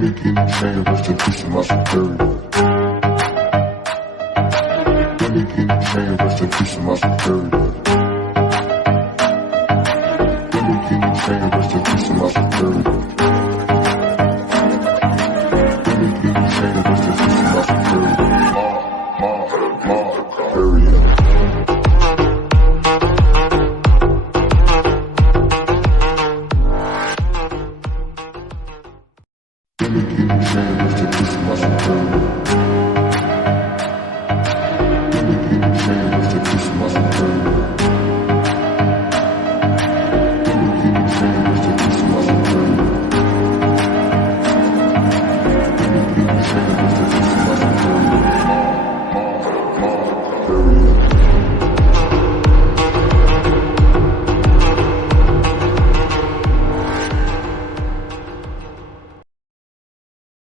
me give me chain, rest in peace to my superior. Let me give me chain, rest in peace to my superior. Let me give me chain, rest in peace to my superior. Let me give me chain, rest in peace to my superior. Let me give you chain, rest in peace to my superior.